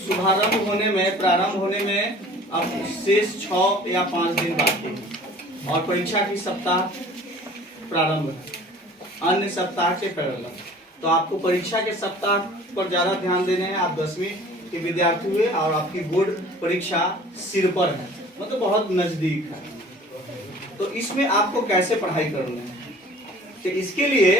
शुभारंभ होने में, प्रारंभ होने में अब शेष 6 या 5 दिन बाकी है और परीक्षा की सप्ताह प्रारंभ है अन्य सप्ताह से पहले। तो आपको परीक्षा के सप्ताह पर ज्यादा ध्यान देने हैं। आप 10वीं के विद्यार्थी हुए और आपकी बोर्ड परीक्षा सिर पर है, मतलब बहुत नजदीक है। तो इसमें आपको कैसे पढ़ाई करनी है? तो इसके लिए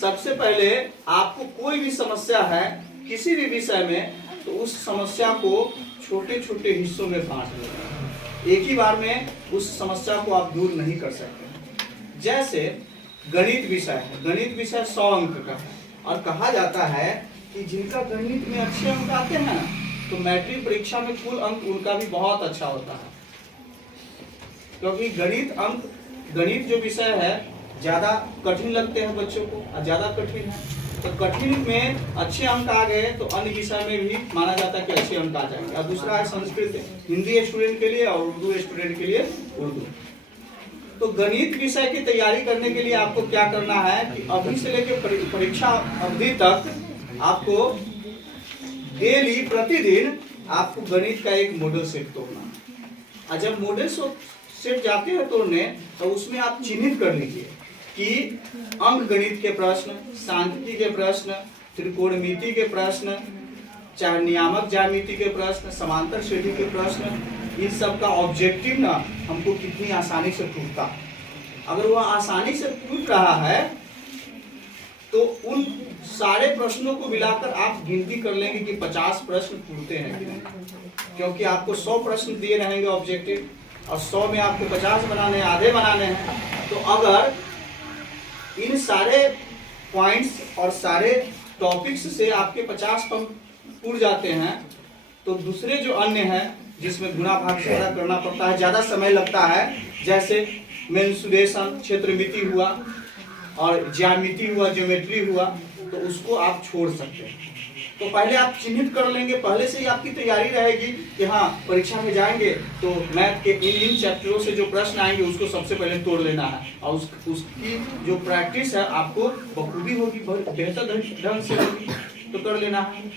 सबसे पहले आपको कोई भी समस्या है किसी भी विषय में, तो उस समस्या को छोटे छोटे हिस्सों में बांट लें। एक ही बार में उस समस्या को आप दूर नहीं कर सकते। जैसे गणित विषय है, गणित विषय 100 अंक का है और कहा जाता है कि जिनका गणित में अच्छे अंक आते हैं तो मैट्रिक परीक्षा में कुल अंक उनका भी बहुत अच्छा होता है, क्योंकि गणित जो विषय है ज्यादा कठिन लगते हैं बच्चों को और ज्यादा कठिन है। तो कठिन में अच्छे अंक आ गए तो अन्य विषय में भी माना जाता है कि अच्छे अंक आ जाएंगे। और दूसरा है संस्कृत, हिंदी स्टूडेंट के लिए और उर्दू स्टूडेंट के लिए उर्दू। तो गणित विषय की तैयारी करने के लिए आपको क्या करना है कि अभी से लेकर परीक्षा अवधि तक आपको डेली प्रतिदिन आपको गणित का एक मॉडल सेट तोड़ना है। और जब मॉडल सेट जाते हैं तोड़ने तो उसमें आप चिन्हित कर लीजिए कि अंक गणित के प्रश्न, सांख्यिकी के प्रश्न, त्रिकोणमिति के प्रश्न, चाहे नियामक ज्यामिति के प्रश्न, समांतर श्रेणी के प्रश्न, इन सब का ऑब्जेक्टिव ना हमको कितनी आसानी से टूटता है। अगर वह आसानी से टूट रहा है तो उन सारे प्रश्नों को मिलाकर आप गिनती कर लेंगे कि 50 प्रश्न टूटते हैं कि नहीं, क्योंकि आपको 100 प्रश्न दिए रहेंगे ऑब्जेक्टिव और 100 में आपको 50 बनाने हैं, आधे बनाने हैं। तो अगर इन सारे पॉइंट्स और सारे टॉपिक्स से आपके 50 पूर जाते हैं तो दूसरे जो अन्य हैं जिसमें गुणा भाग से ज्यादा करना पड़ता है, ज्यादा समय लगता है, जैसे मेंसुरेशन, क्षेत्रमिति हुआ और ज्यामिति हुआ, ज्योमेट्री हुआ, तो उसको आप छोड़ सकते हैं। तो पहले आप चिन्हित कर लेंगे, पहले से ही आपकी तैयारी रहेगी कि हाँ परीक्षा में जाएंगे तो मैथ के इन चैप्टरों से जो प्रश्न आएंगे उसको सबसे पहले तोड़ लेना है और उसकी जो प्रैक्टिस है आपको बखूबी होगी, बेहतर ढंग से होगी, तो कर लेना है।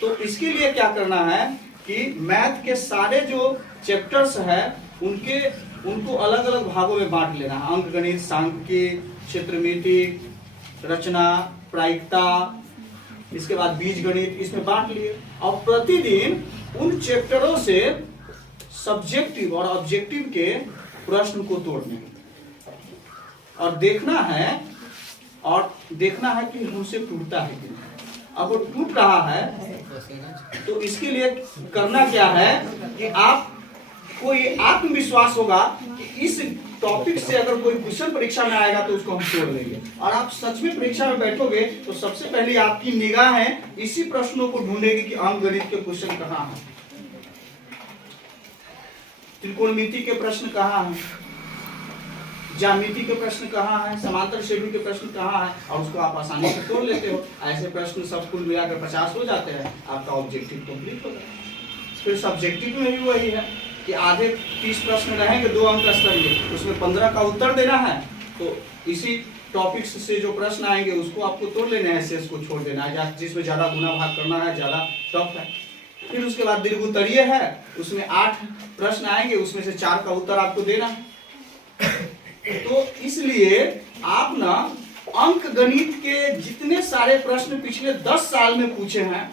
तो इसके लिए क्या करना है कि मैथ के सारे जो चैप्टर्स है उनको अलग अलग भागों में बांट लेना है। अंक गणित, सांख्यिकी, क्षेत्रमिति, रचना, प्रायिकता, इसके बाद बीज गणित, इसमें बांट लिए और प्रतिदिन उन चैप्टरों से सब्जेक्टिव और ऑब्जेक्टिव के प्रश्न को तोड़ने और देखना है कि हमसे टूटता है कि नहीं। अगर टूट रहा है तो इसके लिए करना क्या है कि आपको ये आत्मविश्वास होगा कि इस टॉपिक से अगर कोई क्वेश्चन परीक्षा में आएगा तो उसको हम तोड़ लेंगे। और आप सच में परीक्षा में बैठोगे तो सबसे पहले आपकी निगाहें इसी प्रश्नों को ढूंढेगी कि अंकगणित के क्वेश्चन कहाँ हैं, त्रिकोणमिति के प्रश्न कहाँ हैं, ज्यामिति के प्रश्न कहाँ हैं, समांतर श्रेणी के प्रश्न कहाँ हैं, और उसको आप आसानी से तोड़ लेते हो। ऐसे प्रश्न सब कुल मिलाकर 50 हो जाते हैं, आपका ऑब्जेक्टिव कंप्लीट हो जाता है। फिर सब्जेक्टिव में भी वही है कि आधे 30 प्रश्न रहेंगे 2 अंक स्तरीय, उसमें 15 का उत्तर देना है। तो इसी टॉपिक्स से जो प्रश्न आएंगे उसको आपको तोड़ लेना है, शेष को छोड़ देना है, जिसमें ज्यादा गुना भाग करना है, ज्यादा टफ है। फिर उसके बाद दीर्घोत्तरीय है, उसमें 8 प्रश्न आएंगे, उसमें से 4 का उत्तर आपको देना है। तो इसलिए आप ना अंक गणित के जितने सारे प्रश्न पिछले 10 साल में पूछे हैं,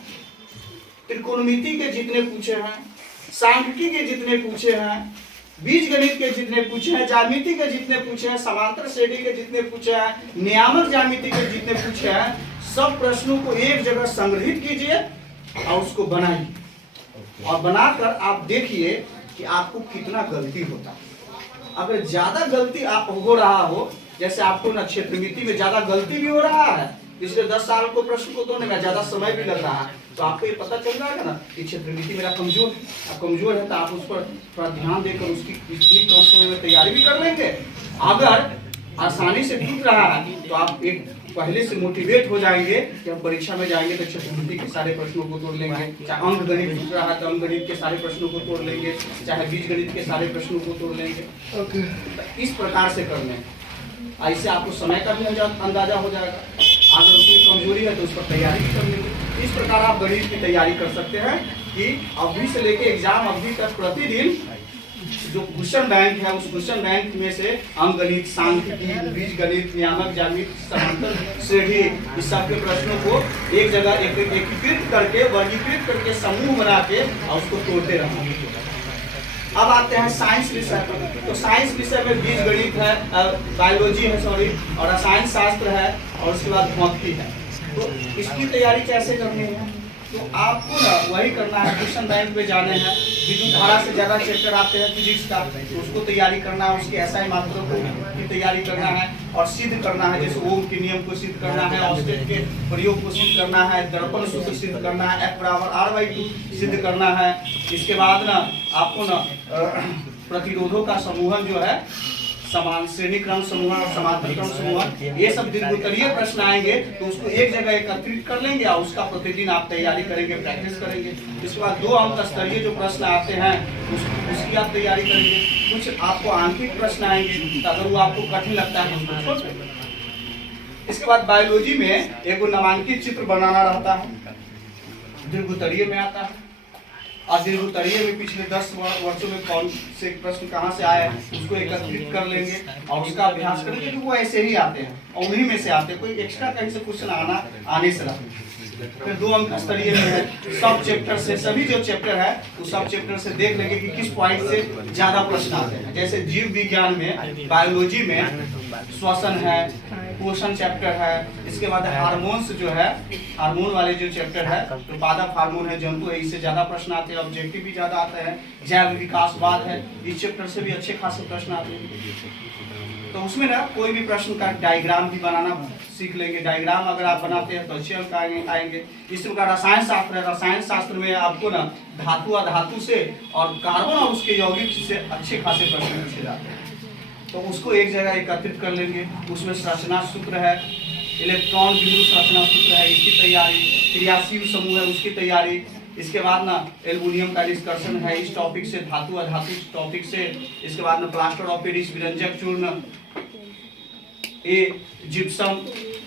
त्रिकोणमिति के जितने पूछे हैं, सांख्यिकी के जितने पूछे हैं, बीज गणित के जितने पूछे हैं, ज्यामिति के जितने पूछे हैं, समांतर श्रेणी के जितने पूछे हैं, नियामक ज्यामिति के जितने पूछे हैं, सब प्रश्नों को एक जगह संग्रहित कीजिए और उसको बनाइए और बनाकर आप देखिए कि आपको कितना गलती होता है। अगर ज्यादा गलती आप हो रहा हो, जैसे आपको ना क्षेत्रमिति में ज्यादा गलती भी हो रहा है, पिछले 10 साल को प्रश्न को तोड़ने में ज्यादा समय भी लग रहा है, तो आपको ये पता चल जाएगा ना कि क्षेत्रमिति मेरा कमजोर है, तो आप उस पर थोड़ा ध्यान देकर उसकी इतनी कम समय में तैयारी भी कर लेंगे। अगर आसानी से टूट रहा है तो आप एक पहले से मोटिवेट हो जाएंगे कि हम परीक्षा में जाएंगे तो क्षेत्रमिति के सारे प्रश्नों को तोड़ लेंगे। चाहे अंक गणित टूट रहा है तो अंक गणित के सारे प्रश्नों को तोड़ लेंगे, चाहे बीज गणित के सारे प्रश्नों को तोड़ लेंगे। इस प्रकार से कर लें, ऐसे आपको समय का भी अंदाजा हो जाएगा। अगर उसमें कमजोरी है तो उस पर तैयारी भी कर लेंगे। इस प्रकार आप गणित की तैयारी कर सकते हैं कि अभी से लेके एग्जाम अभी तक प्रतिदिन जो क्वेश्चन बैंक है उस क्वेश्चन बैंक में से अंकगणित, सांख्यिकी, बीजगणित, नियामक ज्यामिति, समांतर श्रेणी, इस सब के प्रश्नों को एक जगह एकीकृत करके, वर्गीकृत करके, समूह बना के और उसको तोड़ते रहना। अब आते हैं साइंस विषय पर। तो साइंस विषय में बीज गणित है, बायोलॉजी है सॉरी, और रसायन शास्त्र है, और उसके बाद भौतिकी है। तो इसकी तैयारी कैसे करनी है? तो आपको ना वही करना है, क्वेश्चन बैंक में जाने हैं, विद्युत धारा से ज्यादा चैप्टर आते हैं फिजिक्स का, तो उसको तैयारी करना है, उसकी एसआई मात्रा की तैयारी करना है और सिद्ध करना है, जैसे ओम के नियम को सिद्ध करना है, ऑस्टेट के प्रयोग को सिद्ध करना है, दर्पण सूत्र सिद्ध करना है, F बराबर R/2 सिद्ध करना है। इसके बाद ना आपको ना प्रतिरोधों का समूहन जो है, समान श्रेणी क्रम समूह, समांतर क्रम समूह, ये सब दीर्घोत्तरीय प्रश्न आएंगे, तो उसको एक जगह एकत्रित कर लेंगे और उसका प्रतिदिन आप तैयारी करेंगे, प्रैक्टिस करेंगे। इसके बाद 2 अंक स्तरीय जो प्रश्न आते हैं उसकी आप तैयारी करेंगे। कुछ आपको आंकिक प्रश्न आएंगे, अगर वो आपको कठिन लगता है तो छोड़ देंगे। इसके बाद बायोलॉजी में एक नामांकित चित्र बनाना रहता है, दीर्घोत्तरीय में आता है, और दीर्घोत्तरीय में पिछले 10 वर्षों में कौन से प्रश्न कहाँ से आए हैं उसको एकत्रित कर लेंगे और उसका अभ्यास करेंगे, क्योंकि वो ऐसे ही आते हैं और उन्हीं में से आते हैं, कोई एक्स्ट्रा कहीं से क्वेश्चन आने से रहा। फिर 2 अंक स्तरीय में है, सब चैप्टर से, सभी जो चैप्टर है वो सब चैप्टर से देख लेंगे कि किस पॉइंट से ज्यादा प्रश्न आते हैं। जैसे जीव विज्ञान में, बायोलॉजी में श्वसन है, पोषण चैप्टर है, इसके बाद हार्मोन्स जो है, हार्मोन वाले जो चैप्टर है, तो पादप हार्मोन है, जंतु है, इससे ज्यादा प्रश्न आते हैं, ऑब्जेक्टिव भी ज्यादा आता है, जैव विकासवाद है, इस चैप्टर से भी अच्छे खासे प्रश्न आते हैं। तो उसमें ना कोई भी प्रश्न का डायग्राम भी बनाना सीख लेंगे, डायग्राम अगर आप बनाते हैं तो अच्छे अंक आएंगे। इस प्रकार रसायन शास्त्र है, रसायन शास्त्र में आपको ना धातु अधातु से और कार्बन और उसके यौगिक से अच्छे खासे प्रश्न पूछे जाते हैं, तो उसको एक जगह एकत्रित कर लेंगे। उसमें संरचना सूत्र है, इलेक्ट्रॉन बिंदु संरचना सूत्र है, इसकी तैयारी, क्रियाशील समूह है उसकी तैयारी। इसके बाद ना एल्युमिनियम का डिस्कशन है इस टॉपिक से, धातु अधातु टॉपिक से। इसके बाद में प्लास्टर ऑफ पेरिस, विरंजक चूर्ण, ये जिप्सम,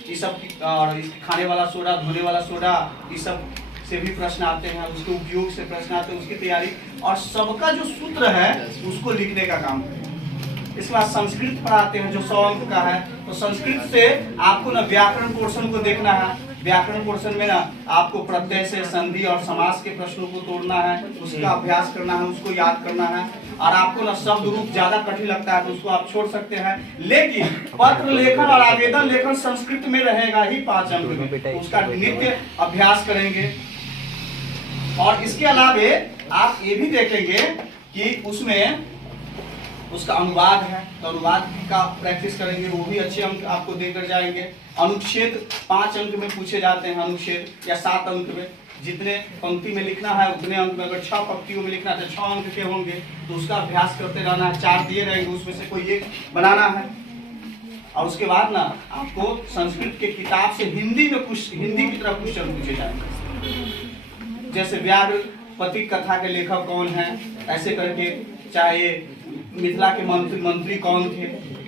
ये सब, और खाने वाला सोडा, धोने वाला सोडा, ये सब से भी प्रश्न आते हैं, उसके उपयोग से प्रश्न आते हैं, उसकी तैयारी, और सबका जो सूत्र है उसको लिखने का काम करें। इसके बाद संस्कृत पढ़ाते हैं जो 100 अंक का है, तो संस्कृत से आपको ना व्याकरण पोर्शन को देखना है। व्याकरण पोर्शन में ना आपको प्रत्यय से, संधि और समास के प्रश्नों को तोड़ना है, उसका अभ्यास करना है, उसको याद करना है। और आपको ना शब्द रूप ज्यादा कठिन लगता है तो उसको आप छोड़ सकते हैं, लेकिन पत्र लेखन और आवेदन लेखन संस्कृत में रहेगा ही 5 अंक में, तो उसका नित्य अभ्यास करेंगे। और इसके अलावे आप ये भी देखेंगे कि उसमें उसका अनुवाद है, तो अनुवाद का प्रैक्टिस करेंगे, वो भी अच्छे अंक आपको देकर जाएंगे। अनुच्छेद 5 अंक में पूछे जाते हैं, अनुच्छेद, या 7 अंक में, जितने पंक्ति में लिखना है उतने अंक में। अगर 6 पंक्तियों में लिखना है तो 6 अंक के होंगे, तो उसका अभ्यास करते रहना है। 4 दिए रहेंगे, उसमें से कोई एक बनाना है। और उसके बाद ना आपको संस्कृत के किताब से हिंदी की तरफ क्वेश्चन पूछे जाएंगे, जैसे व्याघ्रपति कथा के लेखक कौन है, ऐसे करके, चाहे मिथिला के मंत्री कौन थे,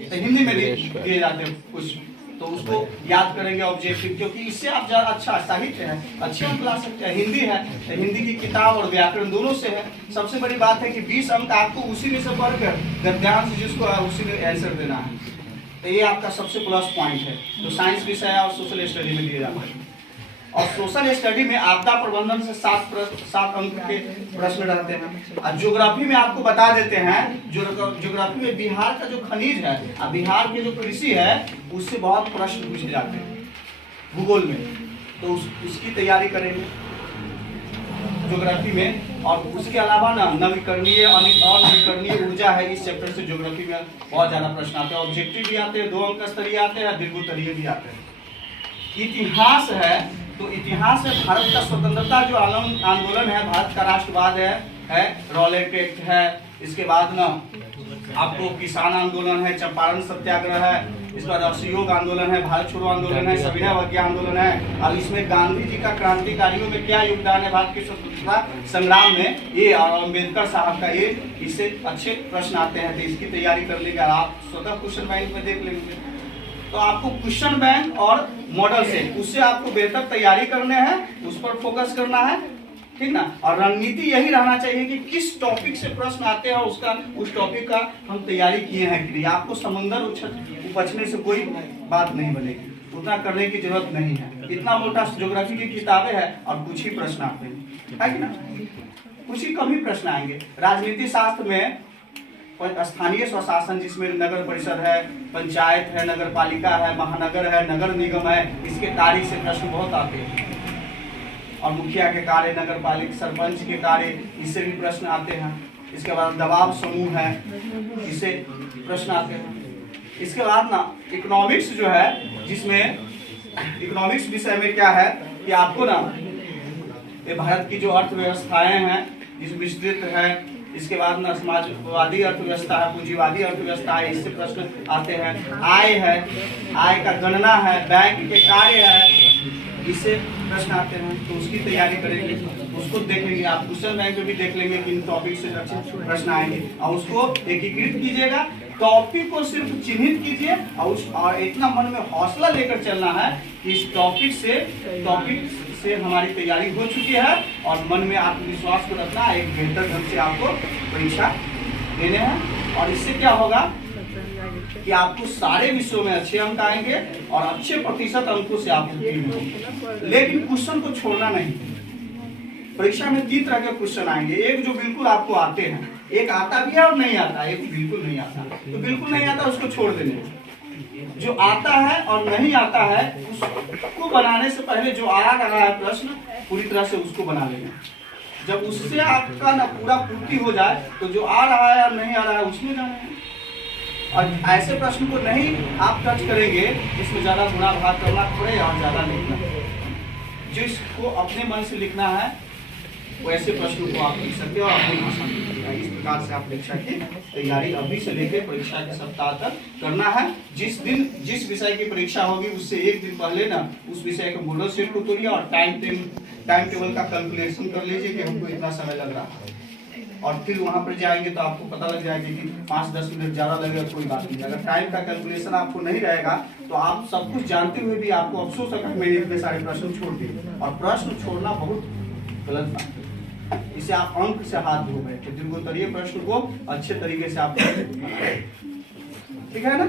तो हिंदी में दिए जाते हैं कुछ, तो उसको याद करेंगे ऑब्जेक्टिव, क्योंकि इससे आप ज्यादा अच्छा साहित्य है, अच्छे अंक ला सकते हैं। हिंदी है तो हिंदी की किताब और व्याकरण दोनों से है। सबसे बड़ी बात है कि 20 अंक आपको उसी में से पढ़कर गद्यांश जिसको है उसी में आंसर देना है, तो ये आपका सबसे प्लस पॉइंट है। तो साइंस विषय और सोशल स्टडी में दिए जाते हैं। और सोशल स्टडी में आपदा प्रबंधन से 7 अंक के प्रश्न रहते हैं। और ज्योग्राफी में आपको बता देते हैं, ज्योग्राफी में बिहार का जो खनिज है और बिहार के जो कृषि है उससे बहुत प्रश्न पूछे जाते हैं भूगोल में, तो उसकी तैयारी करेंगे ज्योग्राफी में। और उसके अलावा ना नवीकरणीय अनवीकरणीय ऊर्जा है, इस चैप्टर से ज्योग्राफी में बहुत ज्यादा प्रश्न आते हैं। ऑब्जेक्टिव भी आते हैं, 2 अंक स्तरीय आते हैं, दीर्घोत्तरीय भी आते हैं। इतिहास है, तो इतिहास में भारत का स्वतंत्रता जो आंदोलन है, भारत का राष्ट्रवाद है, रॉलेट एक्ट है। इसके बाद ना आपको किसान आंदोलन है, चंपारण सत्याग्रह है, इसके बाद असहयोग आंदोलन है, भारत छोड़ो आंदोलन है, सविनय अवज्ञा आंदोलन है। अब इसमें गांधी जी का क्रांतिकारियों में क्या योगदान है भारत के स्वतंत्रता संग्राम में, ये और अम्बेडकर साहब का, ये इससे अच्छे प्रश्न आते हैं, तो इसकी तैयारी कर लेंगे। आप स्वतः क्वेश्चन बैंक में देख लेंगे। तो तो आपको क्वेश्चन बैंक और मॉडल सेट उससे आपको बेहतर तैयारी करने हैं, उस पर फोकस करना है, ठीक ना। और रणनीति यही रहना चाहिए कि किस टॉपिक से प्रश्न आते हैं उसका, उस टॉपिक का हम तैयारी किए हैं कि नहीं। आपको समुद्र उपछने से कोई बात नहीं बनेगी, उतना करने की जरूरत नहीं है। इतना मोटा ज्योग्राफी की किताबें हैं और कुछ ही प्रश्न आते हैं, है कि ना, कुछ ही कम ही प्रश्न आएंगे। राजनीति शास्त्र में स्थानीय स्वशासन जिसमें नगर परिषद है, पंचायत है, नगर पालिका है, महानगर है, नगर निगम है, इसके तारीख से प्रश्न बहुत आते हैं। और मुखिया के कार्य, नगर पालिका सरपंच के कार्य, इससे भी प्रश्न आते हैं। इसके बाद दबाव समूह है, इससे प्रश्न आते हैं। इसके बाद ना इकोनॉमिक्स जो है, जिसमें इकोनॉमिक्स विषय में क्या है कि आपको ना ये भारत की जो अर्थव्यवस्थाएं हैं जिस विस्तृत है, इसके बाद ना समाजवादी अर्थव्यवस्था है, पूंजीवादी अर्थव्यवस्था है, इससे प्रश्न आते हैं। आय है, आय का गणना है, बैंक के कार्य है, इससे प्रश्न आते हैं। तो उसकी तैयारी करेंगे, उसको देखेंगे आप। क्वेश्चन बैंक में भी देख लेंगे कि इन टॉपिक से प्रश्न आएंगे और उसको एकीकृत कीजिएगा। टॉपिक को सिर्फ चिन्हित कीजिए और इतना मन में हौसला लेकर चलना है कि इस टॉपिक से हमारी तैयारी हो चुकी है और मन में आत्मविश्वास को रखना, एक बेहतर ढंग से आपको परीक्षा देने हैं। और इससे क्या होगा कि आपको सारे विषयों में अच्छे अंक आएंगे और अच्छे प्रतिशत अंकों से आप उत्तीर्ण होंगे। लेकिन क्वेश्चन को छोड़ना नहीं। परीक्षा में 3 तरह के क्वेश्चन आएंगे। एक जो बिल्कुल आपको आते हैं, एक आता भी है और नहीं आता, एक बिल्कुल नहीं आता। तो बिल्कुल नहीं आता उसको छोड़ देने। जो आता है और नहीं आता है उसको बनाने से पहले जो आ रहा है प्रश्न पूरी तरह से उसको बना लेना। जब उससे आपका ना पूरा पूर्ति हो जाए तो जो आ रहा है और नहीं आ रहा है उसमें जाना है। और ऐसे प्रश्न को नहीं आप टच करेंगे जिसमें ज्यादा गुणा भाग करना पड़े और ज्यादा लिखना। जिसको अपने मन से लिखना है वैसे प्रश्नों को आप लिख सकते हो और अपनी भाषा में लिखना है। इस प्रकार से आप परीक्षा की तैयारी अभी से लेकर परीक्षा के सप्ताह तक करना है। जिस दिन जिस विषय की परीक्षा होगी उससे एक दिन पहले ना उस विषय के मॉडल सेट को तोड़िए और टाइम टेबल का कैलकुलेशन कर लीजिए कि हमको इतना समय लग रहा है। और फिर वहां पर जाएंगे तो आपको पता लग जाएगा कि 5-10 मिनट ज्यादा लगेगा, कोई बात नहीं। अगर टाइम का कैलकुलेशन आपको नहीं रहेगा तो आप सब कुछ जानते हुए भी आपको अफसोस होगा मैंने इतने सारे प्रश्न छोड़ दिए। और प्रश्न छोड़ना बहुत गलत बात है। इसे आप अंक से हाथ धो बैठे। दीर्घोत्तरीय प्रश्न को अच्छे तरीके से आप ठीक है ना।